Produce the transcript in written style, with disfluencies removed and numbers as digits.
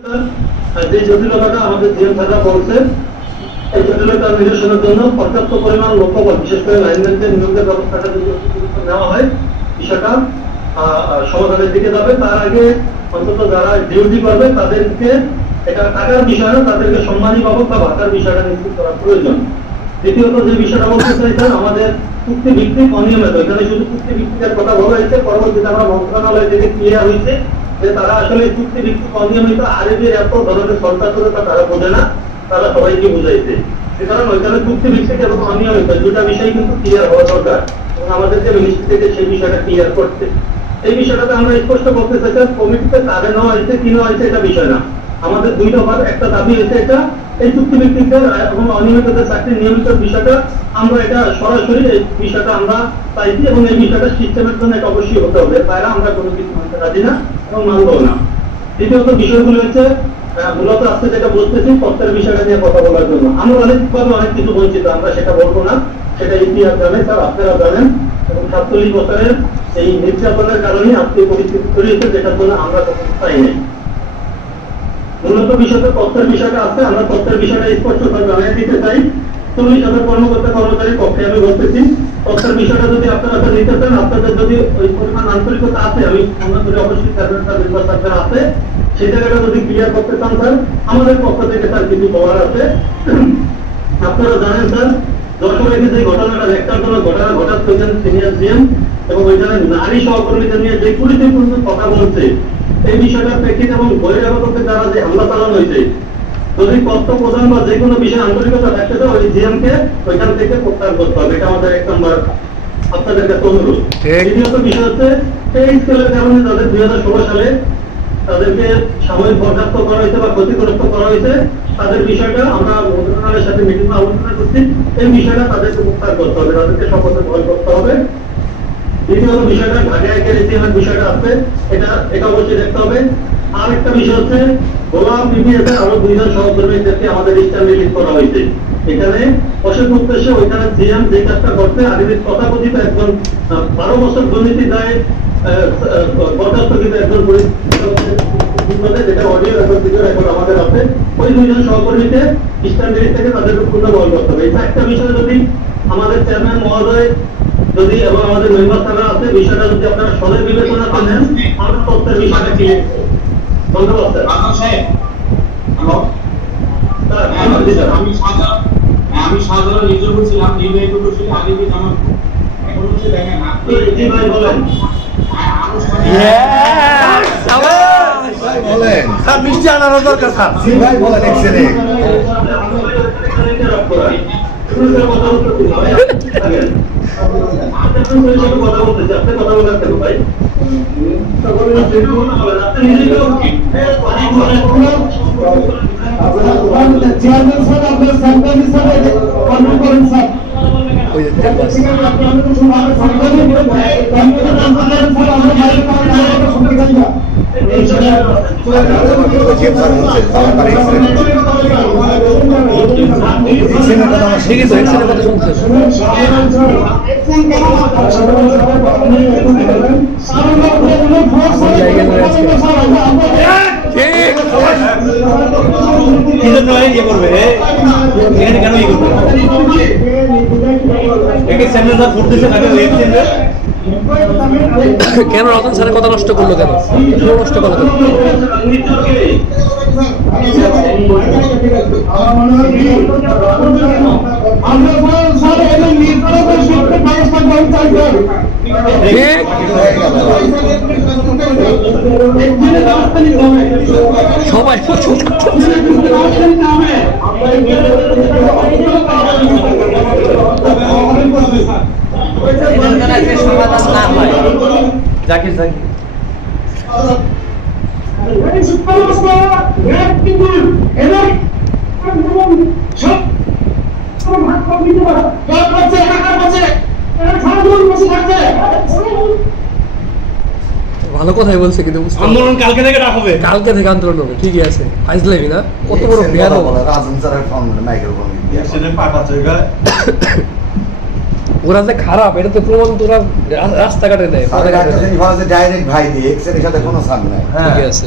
যে জটিলতাটা আমাদের জিএম সাহেবরা বলছে, এই জটিলতা নিরসনের জন্য পর্যাপ্ত পরিমাণ লোকবল, বিশেষ করে লাইনম্যানদের নিয়োগের ব্যবস্থাটা যদি নেওয়া হয়, বিষয়টা সমাধানের দিকে যাবে। তার আগে অন্তত যারা ডিউটি করবে তাদেরকে, এটা টাকার বিষয় না, তাদেরকে সম্মানী বাবদ বা ভাতার বিষয়টা নিশ্চিত করা প্রয়োজন। দ্বিতীয়ত যে বিষয়টা বলতে চাই স্যার, আমাদের চুক্তি ভিত্তিক অনিয়মিত, এখানে শুধু চুক্তি ভিত্তিকের কথা বলা হয়েছে, পরবর্তীতে আমরা মন্ত্রণালয় থেকে ক্লিয়ার হয়েছে যে তারা আসলে চুক্তি ভিত্তিক অনিয়মিত আরবির এত ধরনের সরকারতা তারা বোঝে না, তারা সবাইকে বুঝাইছে। সুতরাং ওইখানে চুক্তি ভিত্তিক এবং অনিয়মিত দুটা বিষয় কিন্তু ক্লিয়ার হওয়া দরকার এবং আমাদেরকে মিনিস্ট্রি থেকে সেই বিষয়টা ক্লিয়ার করতে। এই বিষয়টাতে আমরা স্পষ্ট করতে চাই স্যার, কমিটিতে তারে নেওয়া হয়েছে কি নেওয়া হয়েছে এটা বিষয় না, আমাদের দুই দফার একটা দাবি হয়েছে এটা, এই চুক্তি ভিত্তিকদের এবং অনিয়মিতদের চাকরি নিয়মিত বিষয়টা আমরা এটা সরাসরি এই বিষয়টা আমরা চাইছি এবং এই বিষয়টা সিস্টেমের জন্য এটা অবশ্যই হতে হবে, তারা আমরা কোনো কিছু মানতে রাজি না এবং মানবো না। দ্বিতীয়ত বিষয়গুলো হচ্ছে মূলত আজকে যেটা বলতেছি তথ্যের বিষয়টা নিয়ে কথা বলার জন্য, আমরা অনেকভাবে অনেক কিছু বঞ্চিত, আমরা সেটা বলবো না, সেটা ইতিহাস জানে স্যার, আপনারা জানেন এবং 47 বছরের এই নির্যাতনের কারণে আজকে পরিস্থিতি তৈরি হয়েছে, যেটার জন্য আমরা কখনো চাই নাই। মূলত বিষয়টা তথ্যের বিষয়টা আছে, আমরা তথ্যের বিষয়টা স্পষ্ট জানিয়ে দিতে চাই। 40,000 কর্মকর্তা কর্মচারীর পক্ষে আমি বলতেছি, তথ্যের বিষয়টা যদি আপনারা নিতে চান, আপনাদের যদি ওই পরিমাণ আন্তরিকতা আছে, আমি মনে করি অবশ্যই স্যার আছে, সেই জায়গাটা যদি ক্লিয়ার করতে চান স্যার, আমাদের পক্ষ থেকে স্যার কিছু বলার আছে। আপনারা জানেন স্যার, যশোরে যে ঘটনাটা একটার ঘটনা ঘটাচ্ছেন সিনিয়র জিএম এবং ওইখানে নারী সহকর্মীদের নিয়ে যে পুলিশের কথা বলছে, এই বিষয়টা প্রেক্ষিত এবং বহিরাগতকে দ্বারা যে হামলা চালানো হয়েছে, যদি তথ্য প্রদান বা যে কোনো বিষয়ে আন্তরিকতা থাকতে চায় ওই জিএম কে ওইখান থেকে প্রত্যাহার করতে হবে, এটা আমাদের 1 নম্বর আপনাদের কাছে অনুরোধ। দ্বিতীয়ত বিষয় হচ্ছে এই স্কেলের কারণে যাদের 2016 সালে তাদেরকে সাময়িক বরখাস্ত করা হয়েছে বা ক্ষতিগ্রস্ত করা হয়েছে, তাদের বিষয়টা আমরা মন্ত্রণালয়ের সাথে মিটিং আলোচনা করছি, এই বিষয়টা তাদেরকে প্রত্যাহার করতে হবে, তাদেরকে শপথে বহন করতে হবে। দ্বিতীয়ত বিষয়টা ঢাকায় ইতিহাস বিষয়টা আছে, এটা অবশ্যই দেখতে হবে। আর একটা বিষয় হচ্ছে গোলাম বিপিএস আরো 2 জন সহকর্মীদেরকে আমাদের স্টার রিলিজ করা হয়েছে, এখানে অশেষ উদ্দেশ্যে ওইখানে জিএম যে কাজটা করছে, আদিবির তথাকথিত একজন 12 বছর দুর্নীতি দায় বরখাস্ত কিন্তু একজন যেটা অডিও রেকর্ড ভিডিও রেকর্ড আমাদের আছে, ওই 2 জন সহকর্মীকে স্টার রিলিজ থেকে তাদেরকে পূর্ণ বহন করতে হবে। এই একটা বিষয় যদি আমাদের চেয়ারম্যান মহোদয় যদি এবং আমাদের মেম্বার সাহেবরা আছে, বিষয়টা যদি আপনারা সদয় বিবেচনা করেন, আমরা তথ্যের বিষয়টা কি। ধন্যবাদ স্যার। আমি সাধারণ নিজেও বলছিলাম নির্বাহিত করছি আগে আমার এখন হচ্ছে দেখেন আপনি জি ভাই বলেন বলেন স্যার, মিষ্টি আনার দরকার স্যার। জি ভাই বলেন, এক্সেলেন্ট। কথা বলতেছি, আপনি কথা বলার কেন ভাই? চেয়ারম্যান স্যার, আপনার সেন্টার হিসাবে কর্ম করেন স্যার। কেন রতন স্যারের কথা নষ্ট করলো, কেন নষ্ট করলো কেন? সবাই জাকির জাকির ভালো কথাই বলছে, কিন্তু আন্দোলন কালকে থেকে হবে, কালকে থেকে আন্দোলন হবে, ঠিকই আছে। ফাইজলামি না, কত বড় বিয়াদ রাজন স্যারের ফোন মাইক্রোফোন ওরা যে খারাপ, এটা তো প্রমাণ তোরা রাস্তাঘাটে দেয়, ডাইরেক্ট ভাই দিয়ে এক্সের সাথে কোনো সাথ নাই। ঠিক আছে।